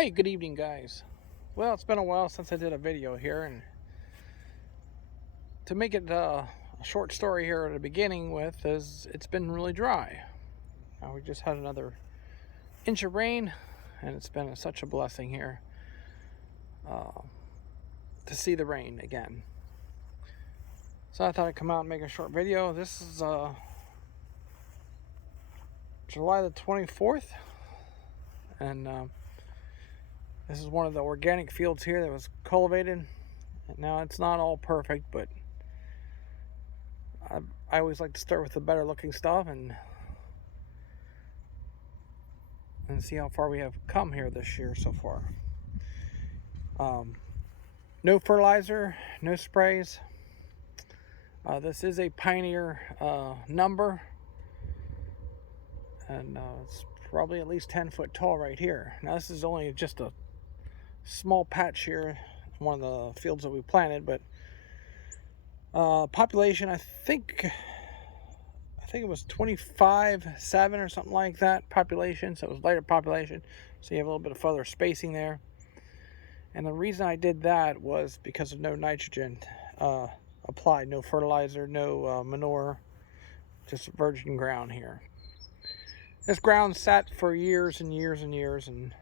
Hey, good evening, guys. Well, it's been a while since I did a video here, and to make it a short story here at the beginning with is it's been really dry. We just had another inch of rain, and it's been such a blessing here to see the rain again. So I thought I'd come out and make a short video. This is July the 24th, and this is one of the organic fields here that was cultivated. Now, it's not all perfect, but I always like to start with the better looking stuff and see how far we have come here this year so far. No fertilizer, no sprays. This is a Pioneer number, and it's probably at least 10 foot tall right here. Now, this is only just a small patch here, one of the fields that we planted, but population, I think it was 25.7 or something like that population, so it was lighter population, so you have a little bit of further spacing there. And the reason I did that was because of no nitrogen applied, no fertilizer, no manure, just virgin ground here. This ground sat for years and years and years, and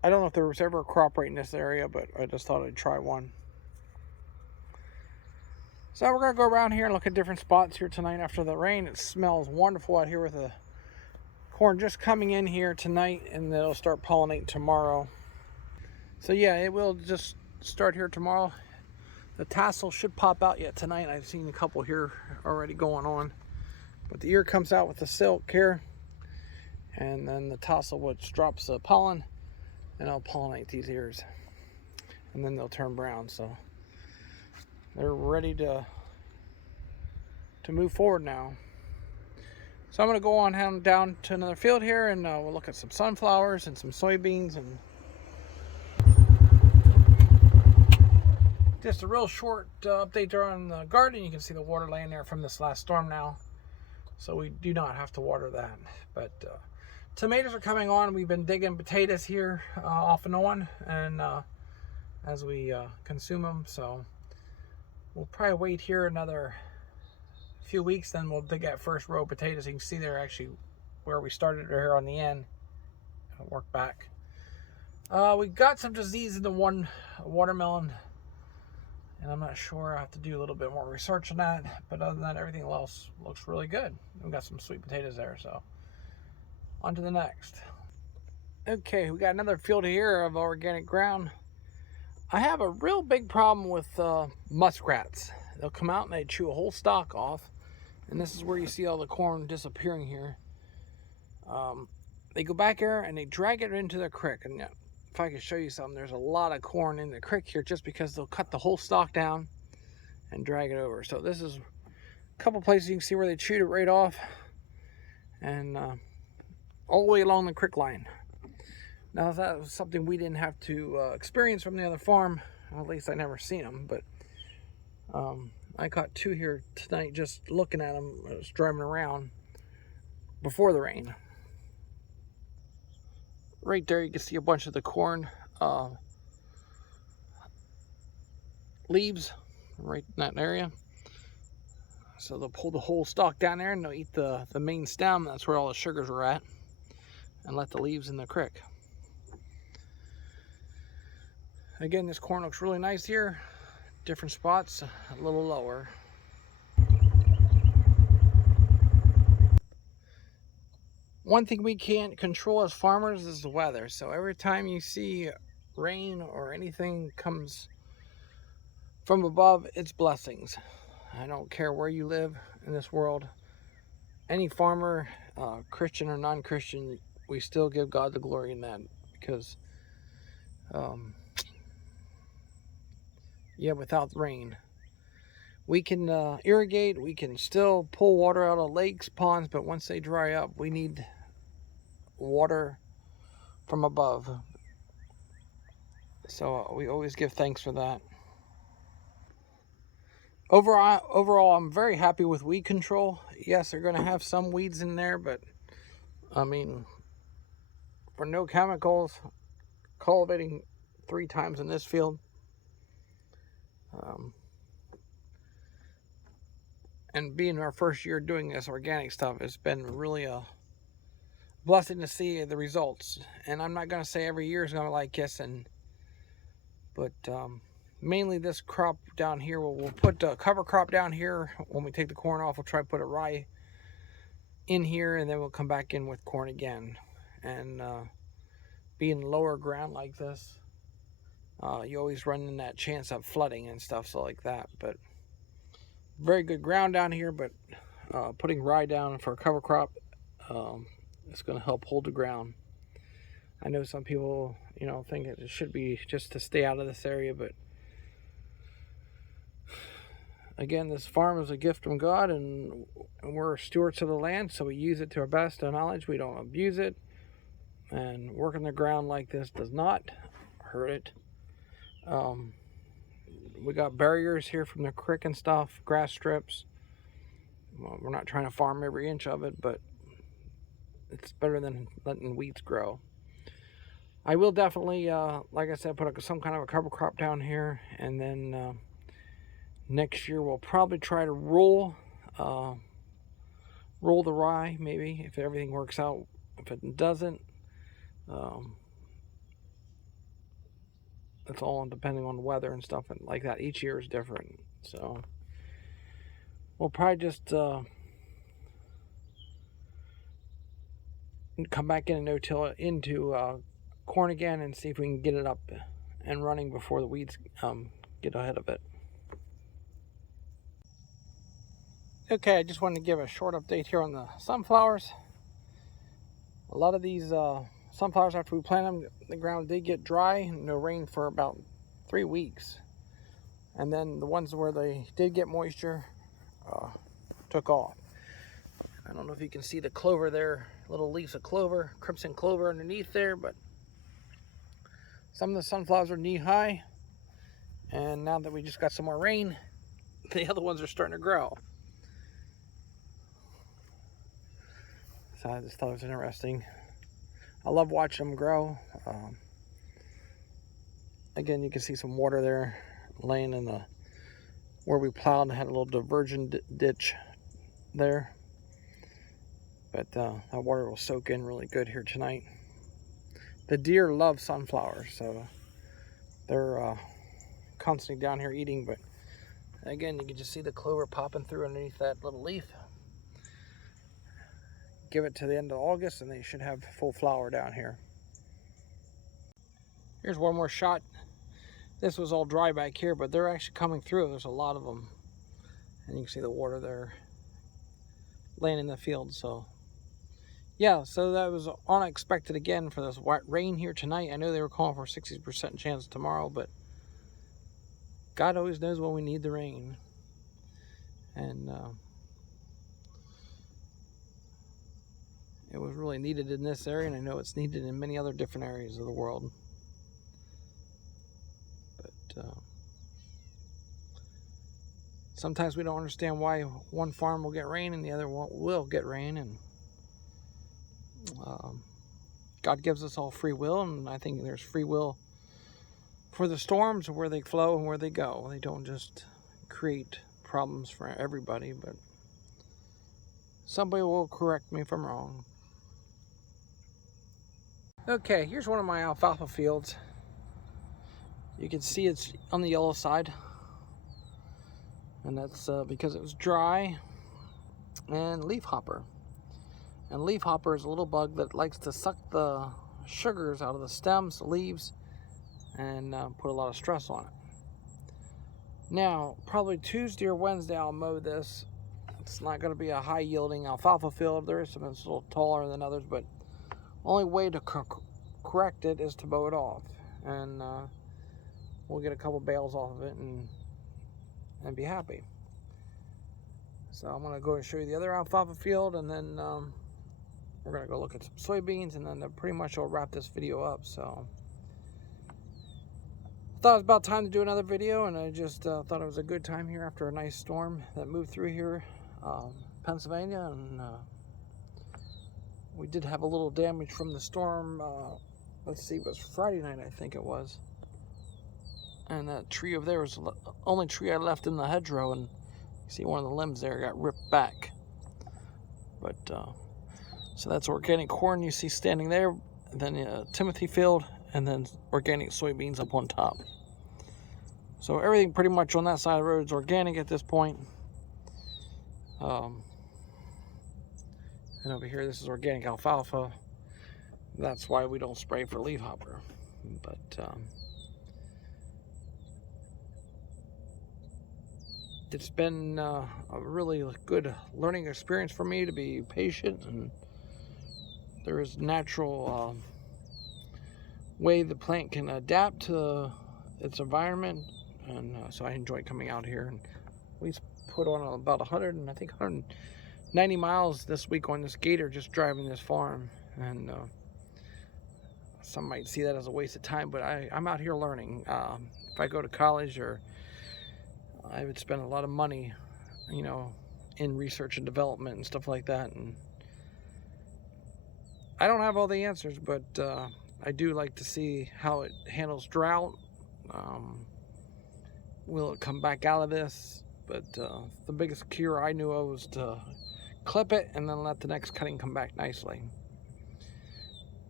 I don't know if there was ever a crop right in this area, but I just thought I'd try one. So we're going to go around here and look at different spots here tonight after the rain. It smells wonderful out here with the corn just coming in here tonight, and it'll start pollinating tomorrow. So yeah, it will just start here tomorrow. The tassel should pop out yet tonight. I've seen a couple here already going on. But the ear comes out with the silk here, and then the tassel which drops the pollen, and I'll pollinate these ears. And then they'll turn brown, so they're ready to move forward now. So I'm going to go on down to another field here, and we'll look at some sunflowers and some soybeans, and just a real short update there on the garden. You can see the water laying there from this last storm now, so we do not have to water that. But tomatoes are coming on. We've been digging potatoes here off and on, and as we consume them, so we'll probably wait here another few weeks, then we'll dig that first row of potatoes. You can see they're actually where we started here on the end. I'll work back. We got some disease in the one watermelon, and I'm not sure. I have to do a little bit more research on that, but other than that, everything else looks really good. We've got some sweet potatoes there, so on to the next. Okay, we got another field here of organic ground. I have a real big problem with muskrats. They'll come out and they chew a whole stalk off, and this is where you see all the corn disappearing here. They go back there and they drag it into the creek, and if I could show you something, there's a lot of corn in the creek here just because they'll cut the whole stalk down and drag it over. So this is a couple places you can see where they chewed it right off, and all the way along the creek line. Now, that was something we didn't have to experience from the other farm. Well, at least I never seen them, but I caught two here tonight just looking at them. I was driving around before the rain. Right there you can see a bunch of the corn leaves right in that area. So they'll pull the whole stalk down there and they'll eat the main stem. That's where all the sugars are at, and let the leaves in the creek. Again, this corn looks really nice here. Different spots, a little lower. One thing we can't control as farmers is the weather. So every time you see rain or anything comes from above, it's blessings. I don't care where you live in this world. Any farmer, Christian or non-Christian, we still give God the glory in that, because yeah, without rain, we can irrigate, we can still pull water out of lakes, ponds, but once they dry up, we need water from above. So we always give thanks for that. Overall, I'm very happy with weed control. Yes, they're going to have some weeds in there, but I mean, for no chemicals, cultivating 3 times in this field. And being our first year doing this organic stuff, it's been really a blessing to see the results. And I'm not going to say every year is going to like this, but mainly this crop down here, we'll put a cover crop down here. When we take the corn off, we'll try to put a rye in here, and then we'll come back in with corn again. And being lower ground like this, you always run in that chance of flooding and stuff, so like that. But very good ground down here, but putting rye down for a cover crop, it's going to help hold the ground. I know some people, think it should be just to stay out of this area, but again, this farm is a gift from God, and we're stewards of the land, so we use it to our best of knowledge. We don't abuse it, and working the ground like this does not hurt it. We got barriers here from the creek and stuff, grass strips. Well, we're not trying to farm every inch of it, but it's better than letting weeds grow. I will definitely, like I said, put some kind of a cover crop down here, and then next year we'll probably try to roll the rye, maybe, if everything works out. If it doesn't, it's all depending on the weather and stuff and like that. Each year is different, so we'll probably just come back in and no-till it into corn again and see if we can get it up and running before the weeds get ahead of it. Okay, I just wanted to give a short update here on the sunflowers. A lot of these sunflowers, after we planted them, the ground did get dry, no rain for about 3 weeks. And then the ones where they did get moisture took off. I don't know if you can see the clover there, little leaves of clover, crimson clover underneath there, but some of the sunflowers are knee-high, and now that we just got some more rain, the other ones are starting to grow. So I just thought it was interesting. I love watching them grow. Again, you can see some water there laying in the where we plowed and had a little diversion ditch there. But that water will soak in really good here tonight. The deer love sunflowers, so they're constantly down here eating. But again, you can just see the clover popping through underneath that little leaf. Give it to the end of August and they should have full flower down here. Here's one more shot. This was all dry back here, but they're actually coming through. There's a lot of them. And you can see the water there laying in the field. So yeah, so that was unexpected again for this wet rain here tonight. I know they were calling for a 60% chance tomorrow, but God always knows when we need the rain. And it was really needed in this area, and I know it's needed in many other different areas of the world. But sometimes we don't understand why one farm will get rain and the other will get rain, and God gives us all free will, and I think there's free will for the storms, where they flow and where they go. They don't just create problems for everybody, but somebody will correct me if I'm wrong. Okay, here's one of my alfalfa fields. You can see it's on the yellow side, and that's because it was dry and leafhopper. And leafhopper is a little bug that likes to suck the sugars out of the stems, the leaves, and put a lot of stress on it. Now, probably Tuesday or Wednesday I'll mow this. It's not going to be a high yielding alfalfa field. There is some that's a little taller than others, but only way to correct it is to mow it off. And we'll get a couple bales off of it and be happy. So I'm going to go and show you the other alfalfa field, and then we're going to go look at some soybeans, and then pretty much will wrap this video up. So I thought it was about time to do another video, and I just thought it was a good time here after a nice storm that moved through here, Pennsylvania, and We did have a little damage from the storm. Let's see, it was Friday night, I think it was. And that tree over there was the only tree I left in the hedgerow, and you see one of the limbs there got ripped back. But so that's organic corn you see standing there, and then Timothy field, and then organic soybeans up on top. So everything pretty much on that side of the road is organic at this point. And over here, this is organic alfalfa. That's why we don't spray for leafhopper. But it's been a really good learning experience for me to be patient, and there is natural way the plant can adapt to its environment, and so I enjoy coming out here. And we put on about 190 miles this week on this gator, just driving this farm. And some might see that as a waste of time, but I'm out here learning. If I go to college, or I would spend a lot of money, you know, in research and development and stuff like that. And I don't have all the answers, but I do like to see how it handles drought. Will it come back out of this? But the biggest cure I knew of was to clip it and then let the next cutting come back nicely.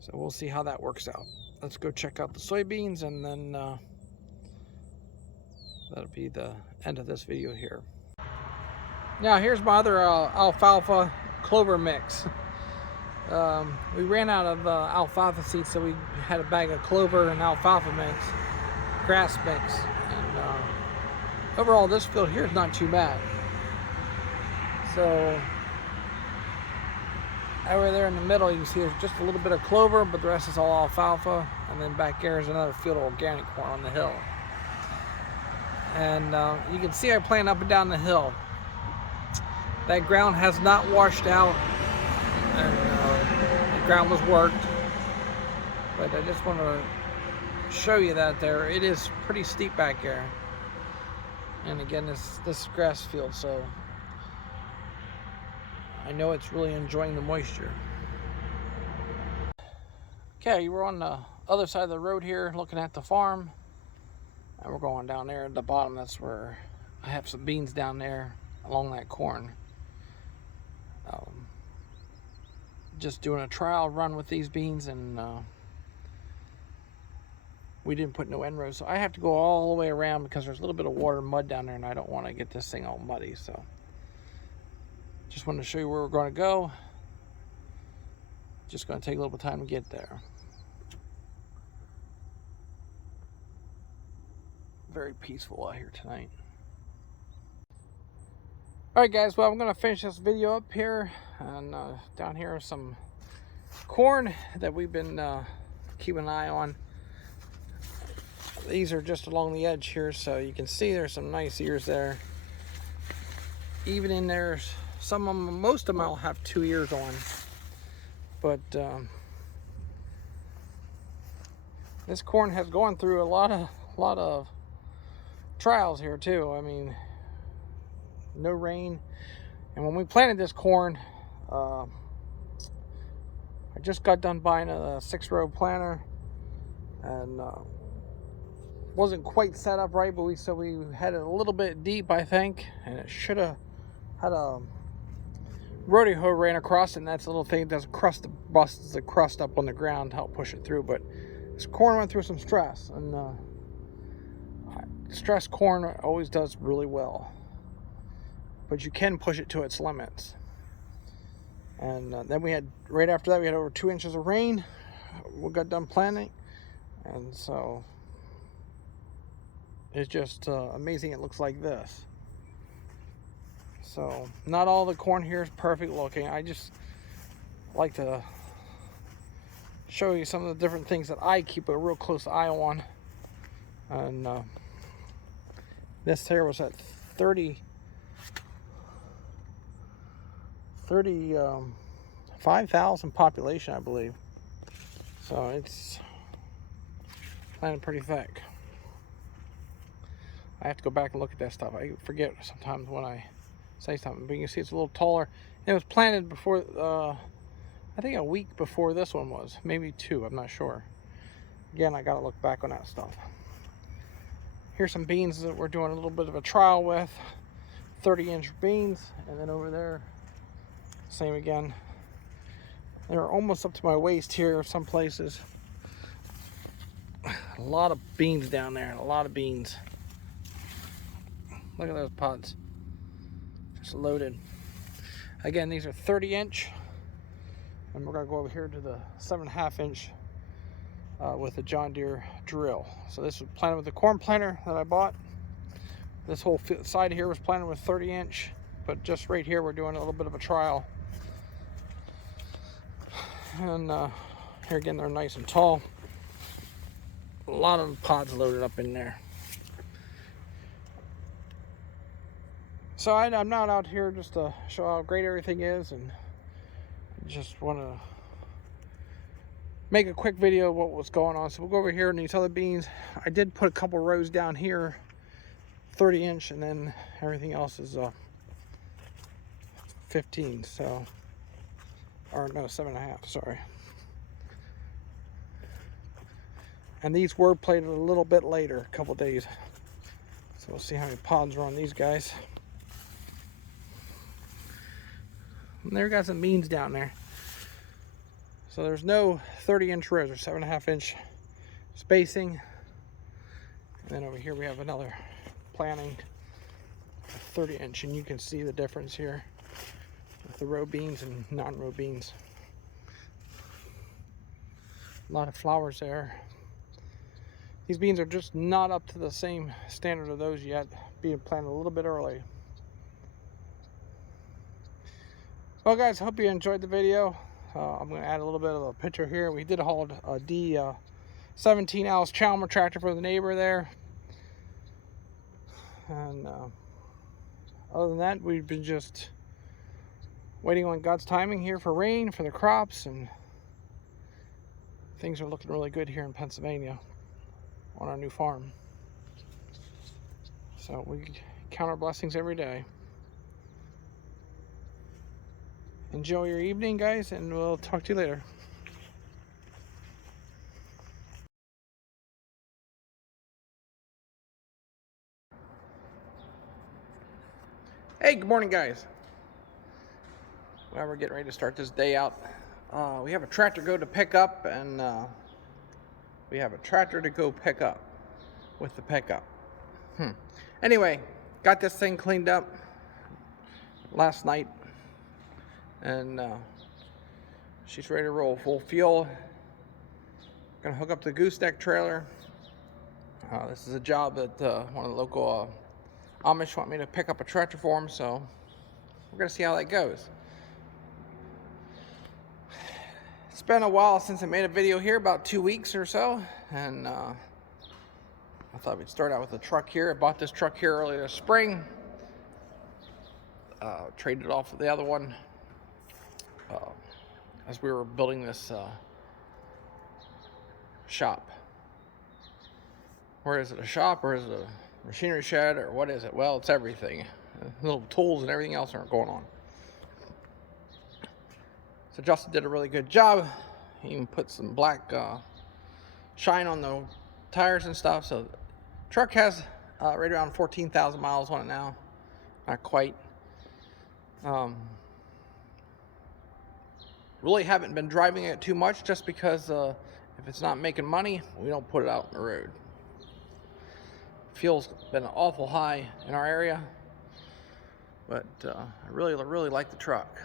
So we'll see how that works out. Let's go check out the soybeans, and then that'll be the end of this video here. Now here's my other alfalfa clover mix. We ran out of alfalfa seeds, so we had a bag of clover and alfalfa mix, grass mix. And overall, this field here is not too bad. So over there in the middle, you can see there's just a little bit of clover, but the rest is all alfalfa. And then back there is another field of organic corn on the hill. And you can see I plant up and down the hill. That ground has not washed out, and the ground was worked. But I just want to show you that there, it is pretty steep back there. And again, this grass field, so I know it's really enjoying the moisture. Okay, we're on the other side of the road here, looking at the farm. And we're going down there at the bottom. That's where I have some beans down there along that corn. Just doing a trial run with these beans, and we didn't put no end rows, so I have to go all the way around because there's a little bit of water and mud down there, and I don't want to get this thing all muddy. So just wanted to show you where we're going to go. Just going to take a little bit of time to get there. Very peaceful out here tonight. Alright guys, well, I'm going to finish this video up here, and down here is some corn that we've been keeping an eye on. These are just along the edge here, so you can see there's some nice ears there. Even in there, some of them, most of them will have 2 ears on. But this corn has gone through a lot of trials here too. I mean, no rain, and when we planted this corn, I just got done buying a 6-row planter, and wasn't quite set up right, but we had it a little bit deep, I think, and it should have had a rodeo hoe ran across it, and that's a little thing that's busts the crust up on the ground to help push it through. But this corn went through some stress, and stressed corn always does really well, but you can push it to its limits. And then we had, right after that, we had over 2 inches of rain. We got done planting, and so it's just amazing it looks like this. So not all the corn here is perfect looking. I just like to show you some of the different things that I keep a real close eye on. And this here was at 35,000 population, I believe. So it's planted pretty thick. I have to go back and look at that stuff. I forget sometimes when I say something, but you can see it's a little taller. It was planted before I think a week before this one was, maybe 2, I'm not sure. Again, I gotta look back on that stuff. Here's some beans that we're doing a little bit of a trial with. 30-inch beans, and then over there, same again. They're almost up to my waist here, some places. A lot of beans down there, a lot of beans. Look at those pods, just loaded. Again, these are 30-inch, and we're gonna go over here to the 7.5-inch with a John Deere drill. So this was planted with the corn planter that I bought. This whole side here was planted with 30-inch, but just right here we're doing a little bit of a trial. And here again, they're nice and tall. A lot of pods loaded up in there. So I'm not out here just to show how great everything is, and just want to make a quick video of what was going on. So we'll go over here and these other beans. I did put a couple rows down here, 30-inch, and then everything else is 15. So, or no, 7.5. Sorry. And these were planted a little bit later, a couple days. So we'll see how many pods are on these guys. And there got some beans down there. So there's no 30-inch rows or 7.5-inch spacing. And then over here we have another planting, 30-inch, and you can see the difference here with the row beans and non-row beans. A lot of flowers there. These beans are just not up to the same standard of those yet, being planted a little bit early. Well guys, hope you enjoyed the video. I'm going to add a little bit of a picture here. We did haul a D17 Alice Chalmer tractor for the neighbor there. And other than that, we've been just waiting on God's timing here for rain, for the crops, and things are looking really good here in Pennsylvania on our new farm. So we count our blessings every day. Enjoy your evening, guys, and we'll talk to you later. Hey, good morning, guys. Well, we're getting ready to start this day out. We have a tractor to pick up, and we have a tractor to go pick up with the pickup. Anyway, got this thing cleaned up last night, and she's ready to roll full fuel. Gonna hook up the gooseneck trailer. This is a job that one of the local Amish want me to pick up a tractor for them, so we're gonna see how that goes. It's been a while since I made a video here, about 2 weeks or so, and I thought we'd start out with a truck here. I bought this truck here earlier this spring. Traded it off with the other one as we were building this shop. Or is it a shop, or is it a machinery shed, or what is it? Well, it's everything. Little tools and everything else aren't going on. So Justin did a really good job. He even put some black shine on the tires and stuff. So the truck has right around 14,000 miles on it now. Not quite. Really haven't been driving it too much, just because if it's not making money, we don't put it out on the road. Fuel's been awful high in our area, but I really like the truck.